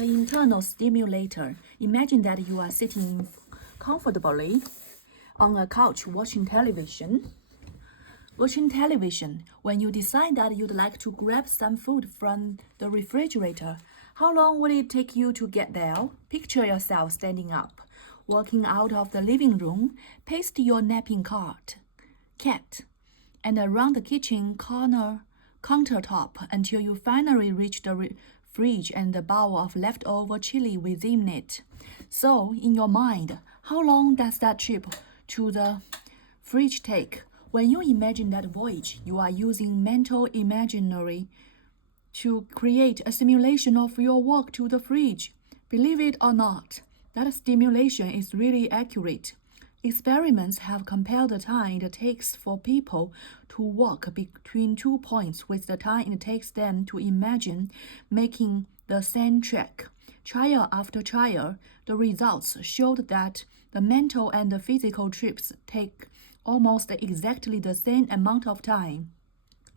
The internal stimulator. Imagine that you are sitting comfortably on a couch watching television. When you decide that you'd like to grab some food from the refrigerator, how long will it take you to get there? Picture yourself standing up, walking out of the living room, past your napping cat, and around the kitchen countertop until you finally reach the fridge and the bowl of leftover chili within it. So, in your mind, how long does that trip to the fridge take? When you imagine that voyage, you are using mental imaginary to create a simulation of your walk to the fridge. Believe it or not, that stimulation is really accurate. Experiments have compared the time it takes for people to walk between 2 points with the time it takes them to imagine making the same trek. Trial after trial, the results showed that the mental and the physical trips take almost exactly the same amount of time.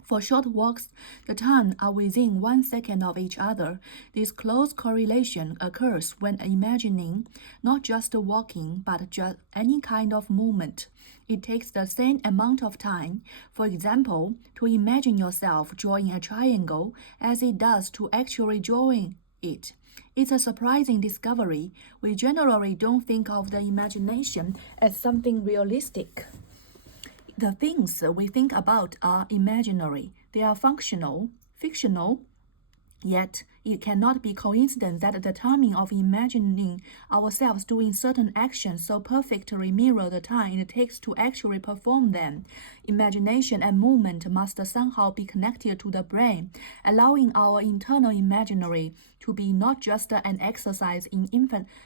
For short walks, the times are within 1 second of each other. This close correlation occurs when imagining not just walking, but just any kind of movement. It takes the same amount of time, for example, to imagine yourself drawing a triangle as it does to actually drawing it. It's a surprising discovery. We generally don't think of the imagination as something realistic. The things we think about are imaginary. They are fictional, yet it cannot be coincidence that the timing of imagining ourselves doing certain actions so perfectly mirror the time it takes to actually perform them. Imagination and movement must somehow be connected to the brain, allowing our internal imaginary to be not just an exercise in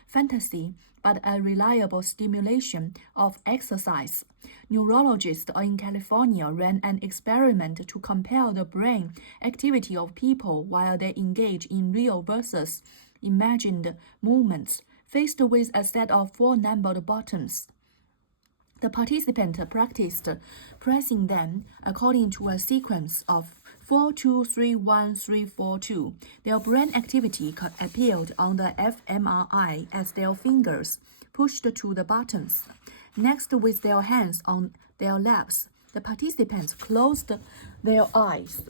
fantasy, but a reliable stimulation of exercise. Neurologists in California ran an experiment to compare the brain activity of people while they engage in real versus imagined movements, faced with a set of 4 numbered buttons. The participant practiced pressing them according to a sequence of 4, 2, 3, 1, 3, 4, 2. Their brain activity appeared on the fMRI as their fingers pushed to the buttons. Next, with their hands on their laps, the participants closed their eyes.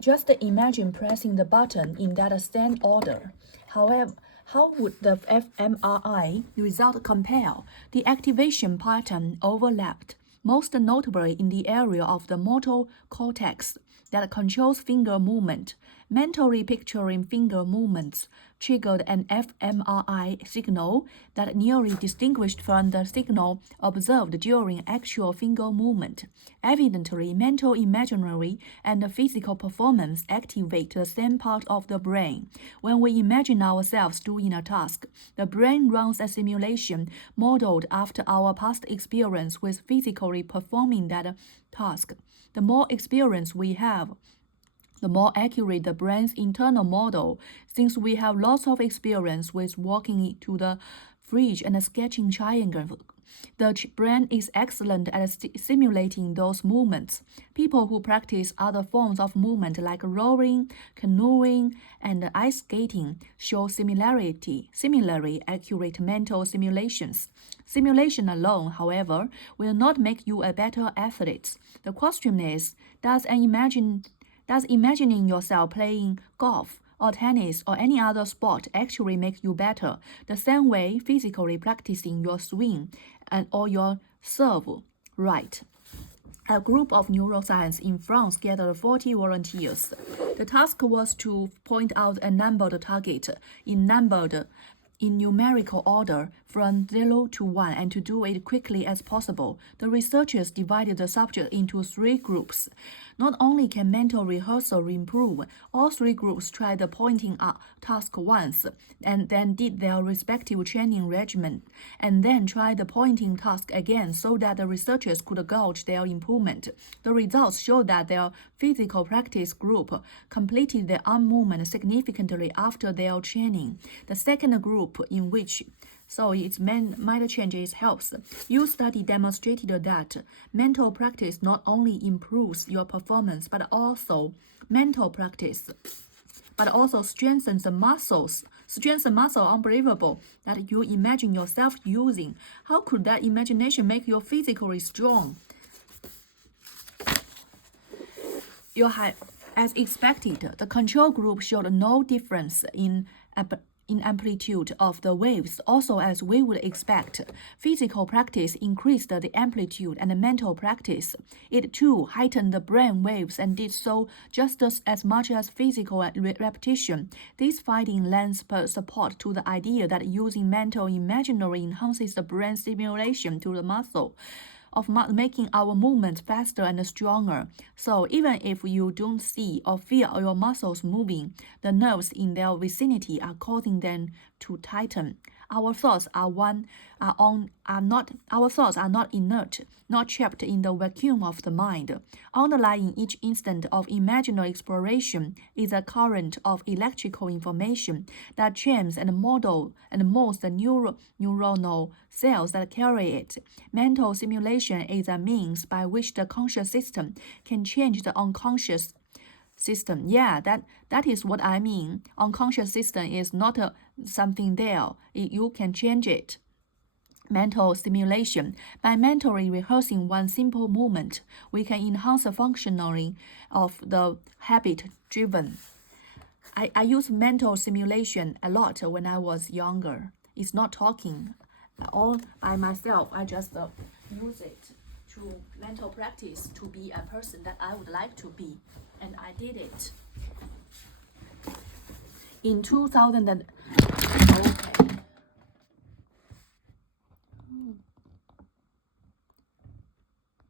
Just imagine pressing the button in that same order. However, how would the fMRI result compare? The activation pattern overlapped, most notably in the area of the motor cortex that controls finger movement. Mentally picturing finger movements triggered an fMRI signal that nearly distinguished from the signal observed during actual finger movement. Evidently, mental imaginary and physical performance activate the same part of the brain. When we imagine ourselves doing a task, the brain runs a simulation modeled after our past experience with physically performing that task. The more experience we have, the more accurate the brain's internal model, since we have lots of experience with walking to the fridge and sketching triangles. The brain is excellent at simulating those movements. People who practice other forms of movement like rowing, canoeing, and ice skating show similarly accurate mental simulations. Simulation alone, however, will not make you a better athlete. The question is, does imagining yourself playing golf or tennis or any other sport actually make you better, the same way physically practicing your swing or your serve right? A group of neuroscientists in France gathered 40 volunteers. The task was to point out a numbered target in numerical order from 0 to 1 and to do it quickly as possible. The researchers divided the subject into 3 groups. Not only can mental rehearsal improve, all 3 groups tried the pointing task once and then did their respective training regimen, and then tried the pointing task again so that the researchers could gauge their improvement. The results showed that their physical practice group completed the arm movement significantly after their training. The second group, in which its minor changes helps. Your study demonstrated that mental practice not only improves your performance, but also mental practice but also strengthens the muscles. Strengthen muscle unbelievable that you imagine yourself using. How could that imagination make you physically strong? As expected, the control group showed no difference in amplitude of the waves, also as we would expect. Physical practice increased the amplitude, and mental practice. It too heightened the brain waves and did so just as much as physical repetition. This finding lends support to the idea that using mental imaginary enhances the brain stimulation to the muscle of making our movement faster and stronger. So even if you don't see or feel your muscles moving, the nerves in their vicinity are causing them to tighten. Our thoughts are not inert, not trapped in the vacuum of the mind. Underlying each instant of imaginary exploration is a current of electrical information that trains and molds the neuronal cells that carry it. Mental simulation is a means by which the conscious system can change the unconscious system. Yeah, that is what I mean. Unconscious system is not something there. You can change it. Mental stimulation. By mentally rehearsing one simple movement, we can enhance the functioning of the habit-driven. I use mental simulation a lot when I was younger. It's not talking all by myself. I just use it to mental practice to be a person that I would like to be. And I did it. In 2000 okay.